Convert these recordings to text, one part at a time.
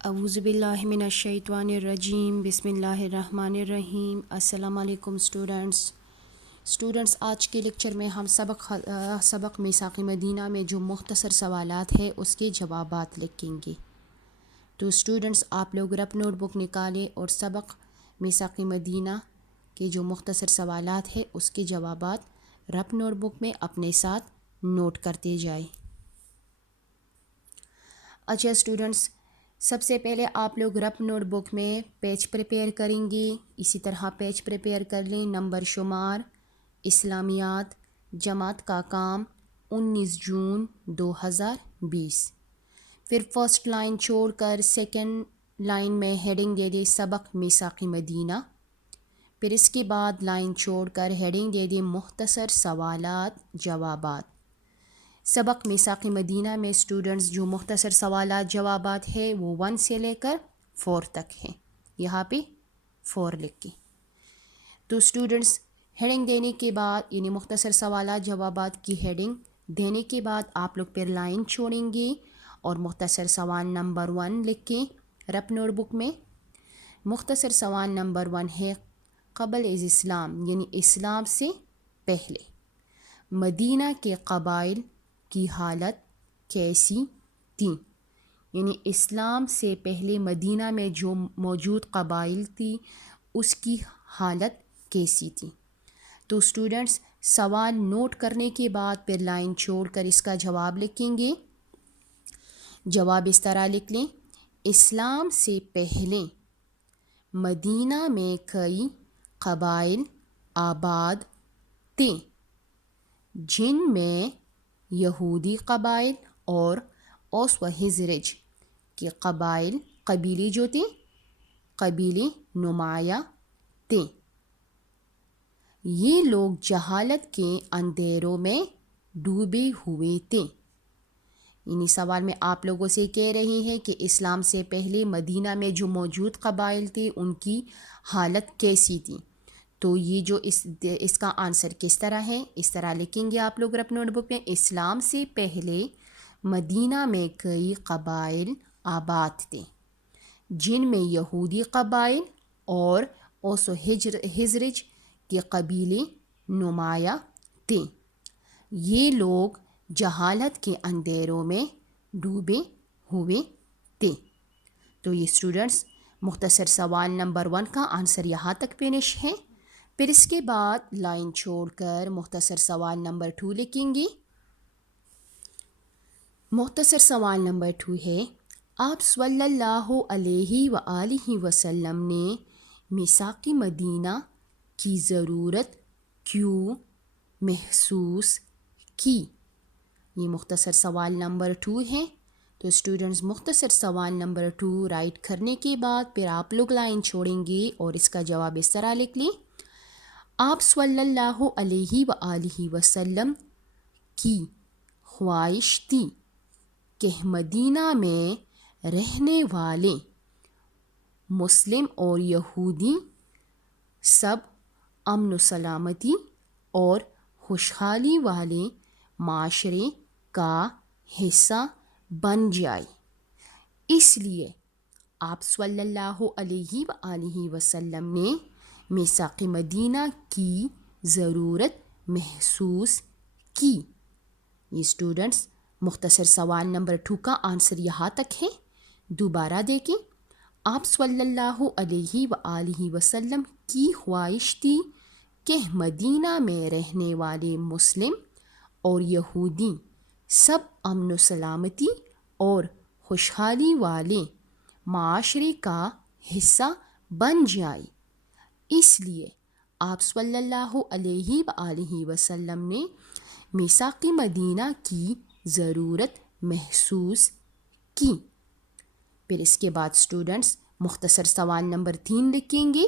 اعوذ باللہ من الشیطان الرجیم، بسم اللہ الرحمن الرحیم۔ السلام علیکم اسٹوڈنٹس، آج کے لیکچر میں ہم سبق میثاق مدینہ میں جو مختصر سوالات ہیں اس کے جوابات لکھیں گے۔ تو اسٹوڈنٹس، آپ لوگ رف نوٹ بک نکالیں اور سبق میثاق مدینہ کے جو مختصر سوالات ہیں اس کے جوابات رف نوٹ بک میں اپنے ساتھ نوٹ کرتے جائیں۔ اچھا اسٹوڈنٹس، سب سے پہلے آپ لوگ رف نوٹ بک میں پیج پریپیئر کریں گے، اسی طرح پیج پریپیئر کر لیں۔ نمبر شمار، اسلامیات، جماعت کا کام، 19 جون 2020۔ پھر فرسٹ لائن چھوڑ کر سیکنڈ لائن میں ہیڈنگ دے دیں سبق میثاق مدینہ۔ پھر اس کے بعد لائن چھوڑ کر ہیڈنگ دے دیں مختصر سوالات جوابات۔ سبق میثاق مدینہ میں اسٹوڈنٹس جو مختصر سوالات جوابات ہے وہ 1 سے لے کر 4 تک ہیں، یہاں پہ 4 لکھیں۔ تو اسٹوڈنٹس، ہیڈنگ دینے کے بعد یعنی مختصر سوالات جوابات کی ہیڈنگ دینے کے بعد آپ لوگ پھر لائن چھوڑیں گے اور مختصر سوال نمبر 1 لکھیں رف نوٹ بک میں۔ مختصر سوال نمبر 1 ہے قبل از اسلام یعنی اسلام سے پہلے مدینہ کے قبائل کی حالت کیسی تھی، یعنی اسلام سے پہلے مدینہ میں جو موجود قبائل تھی اس کی حالت کیسی تھی۔ تو اسٹوڈنٹس، سوال نوٹ کرنے کے بعد پھر لائن چھوڑ کر اس کا جواب لکھیں گے۔ جواب اس طرح لکھ لیں: اسلام سے پہلے مدینہ میں کئی قبائل آباد تھے، جن میں یہودی قبائل اور اوس و خزرج کے قبیلے جو تھے قبیلے نمایاں تھے۔ یہ لوگ جہالت کے اندھیروں میں ڈوبے ہوئے تھے۔ یعنی سوال میں آپ لوگوں سے کہہ رہے ہیں کہ اسلام سے پہلے مدینہ میں جو موجود قبائل تھے ان کی حالت کیسی تھی۔ تو یہ جو اس کا آنسر کس طرح ہے، اس طرح لکھیں گے آپ لوگ رف نوٹ بک میں: اسلام سے پہلے مدینہ میں کئی قبائل آباد تھے، جن میں یہودی قبائل اور اوس و خزرج کے قبیلے نمایاں تھے۔ یہ لوگ جہالت کے اندھیروں میں ڈوبے ہوئے تھے۔ تو یہ اسٹوڈنٹس مختصر سوال نمبر 1 کا آنسر یہاں تک فنش ہے۔ پھر اس کے بعد لائن چھوڑ کر مختصر سوال نمبر 2 لکھیں گے۔ مختصر سوال نمبر 2 ہے: آپ صلی اللہ علیہ وآلہ وسلم نے میثاق مدینہ کی ضرورت کیوں محسوس کی؟ یہ مختصر سوال نمبر 2 ہے۔ تو اسٹوڈنٹس، مختصر سوال نمبر 2 رائٹ کرنے کے بعد پھر آپ لوگ لائن چھوڑیں گے اور اس کا جواب اس طرح لکھ لیں: آپ صلی اللہ علیہ وآلہ وسلم کی خواہش تھی کہ مدینہ میں رہنے والے مسلم اور یہودی سب امن و سلامتی اور خوشحالی والے معاشرے کا حصہ بن جائے، اس لیے آپ صلی اللہ علیہ وآلہ وسلم نے میثاق مدینہ کی ضرورت محسوس کی۔ یہ اسٹوڈنٹس مختصر سوال نمبر 2 کا آنسر یہاں تک ہے۔ دوبارہ دیکھیں: آپ صلی اللہ علیہ وآلہ وسلم کی خواہش تھی کہ مدینہ میں رہنے والے مسلم اور یہودی سب امن و سلامتی اور خوشحالی والے معاشرے کا حصہ بن جائے، اس لیے آپ صلی اللہ علیہ وآلہ وسلم نے میثاق مدینہ کی ضرورت محسوس کی۔ پھر اس کے بعد اسٹوڈنٹس مختصر سوال نمبر 3 لکھیں گے۔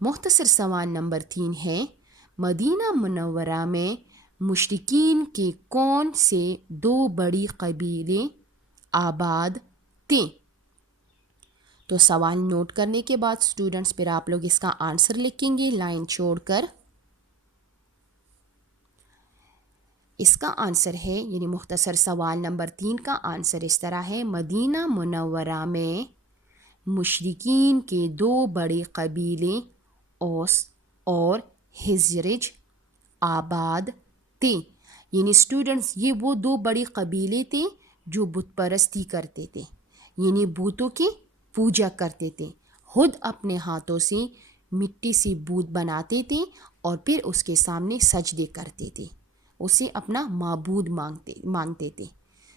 مختصر سوال نمبر 3 ہے: مدینہ منورہ میں مشرکین کے کون سے 2 بڑی قبیلے آباد تھے؟ تو سوال نوٹ کرنے کے بعد اسٹوڈنٹس پھر آپ لوگ اس کا آنسر لکھیں گے لائن چھوڑ کر۔ اس کا آنسر ہے یعنی مختصر سوال نمبر 3 کا آنسر اس طرح ہے، مدینہ منورہ میں مشرکین کے 2 بڑے قبیلے اوس اور ہزرج آباد تھے. یعنی اسٹوڈنٹس یہ وہ 2 بڑے قبیلے تھے جو بت پرستی کرتے تھے، یعنی بتوں کی پوجا کرتے تھے. خود اپنے ہاتھوں سے مٹی سے بت بناتے تھے اور پھر اس کے سامنے سجدے کرتے تھے، اسے اپنا معبود مانتے تھے.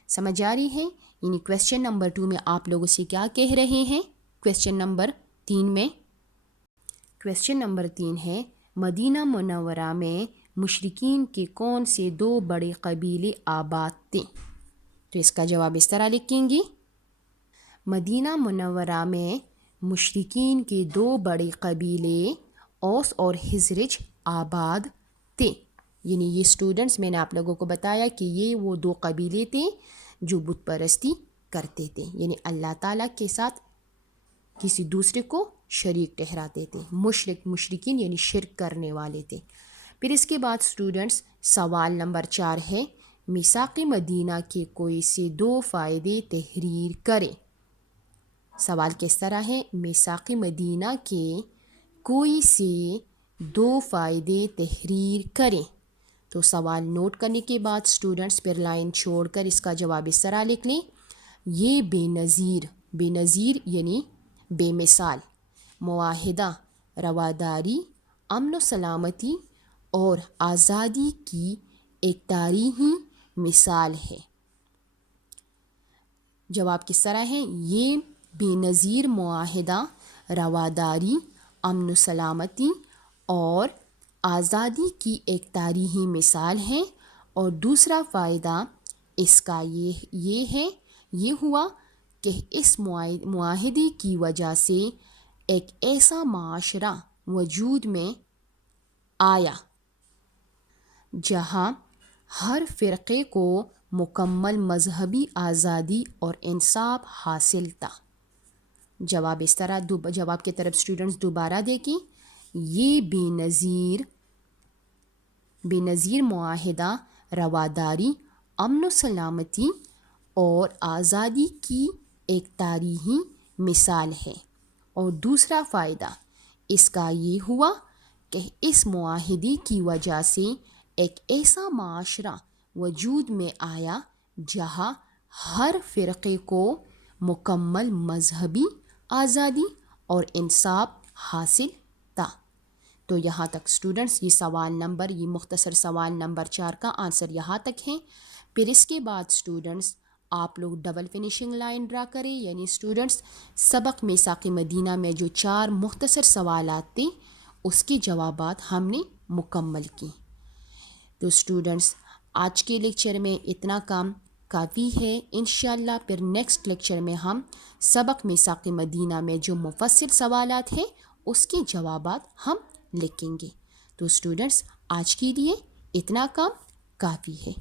سمجھ آ رہی ہے؟ یعنی کویسچن نمبر 2 میں آپ لوگوں سے کیا کہہ رہے ہیں؟ کویسچن نمبر 3 میں کویسچن نمبر 3 ہے، مدینہ منورہ میں مشرکین کے کون سے 2 بڑے قبیلے آباد تھے؟ تو اس کا جواب اس طرح لکھیں گے، مدینہ منورہ میں مشرکین کے 2 بڑے قبیلے اوس اور ہزرج آباد تھے. یعنی یہ اسٹوڈنٹس میں نے آپ لوگوں کو بتایا کہ یہ وہ 2 قبیلے تھے جو بت پرستی کرتے تھے، یعنی اللہ تعالیٰ کے ساتھ کسی دوسرے کو شریک ٹھہراتے تھے. مشرکین یعنی شرک کرنے والے تھے. پھر اس کے بعد اسٹوڈنٹس سوال نمبر 4 ہے، میثاق مدینہ کے کوئی سے 2 فائدے تحریر کریں. سوال کس طرح ہے، میثاق مدینہ کے کوئی سے 2 فائدے تحریر کریں. تو سوال نوٹ کرنے کے بعد اسٹوڈنٹس پھر لائن چھوڑ کر اس کا جواب اس طرح لکھ لیں، یہ بے نظیر یعنی بے مثال، معاہدہ، رواداری، امن و سلامتی اور آزادی کی ایک تاریخی مثال ہے. جواب کس طرح ہے، یہ بے نظیر معاہدہ، رواداری، امن و سلامتی اور آزادی کی ایک تاریخی مثال ہے. اور دوسرا فائدہ اس کا یہ ہوا کہ اس معاہدے کی وجہ سے ایک ایسا معاشرہ وجود میں آیا جہاں ہر فرقے کو مکمل مذہبی آزادی اور انصاف حاصل تھا. جواب اس طرح جواب کی طرف اسٹوڈنٹس دوبارہ دیکھیں، یہ بے نظیر معاہدہ، رواداری، امن و سلامتی اور آزادی کی ایک تاریخی مثال ہے. اور دوسرا فائدہ اس کا یہ ہوا کہ اس معاہدے کی وجہ سے ایک ایسا معاشرہ وجود میں آیا جہاں ہر فرقے کو مکمل مذہبی آزادی اور انصاف حاصل تھا. تو یہاں تک اسٹوڈنٹس یہ مختصر سوال نمبر 4 کا آنسر یہاں تک ہے. پھر اس کے بعد اسٹوڈنٹس آپ لوگ ڈبل فنیشنگ لائن ڈرا کریں، یعنی اسٹوڈنٹس سبق میثاق مدینہ میں جو 4 مختصر سوالات تھے اس کے جوابات ہم نے مکمل کی. تو اسٹوڈنٹس آج کے لیکچر میں اتنا کام کافی ہے. انشاءاللہ پھر نیکسٹ لیکچر میں ہم سبق میثاق مدینہ میں جو مفصل سوالات ہیں اس کے جوابات ہم لکھیں گے. تو اسٹوڈنٹس آج کے لیے اتنا کام کافی ہے.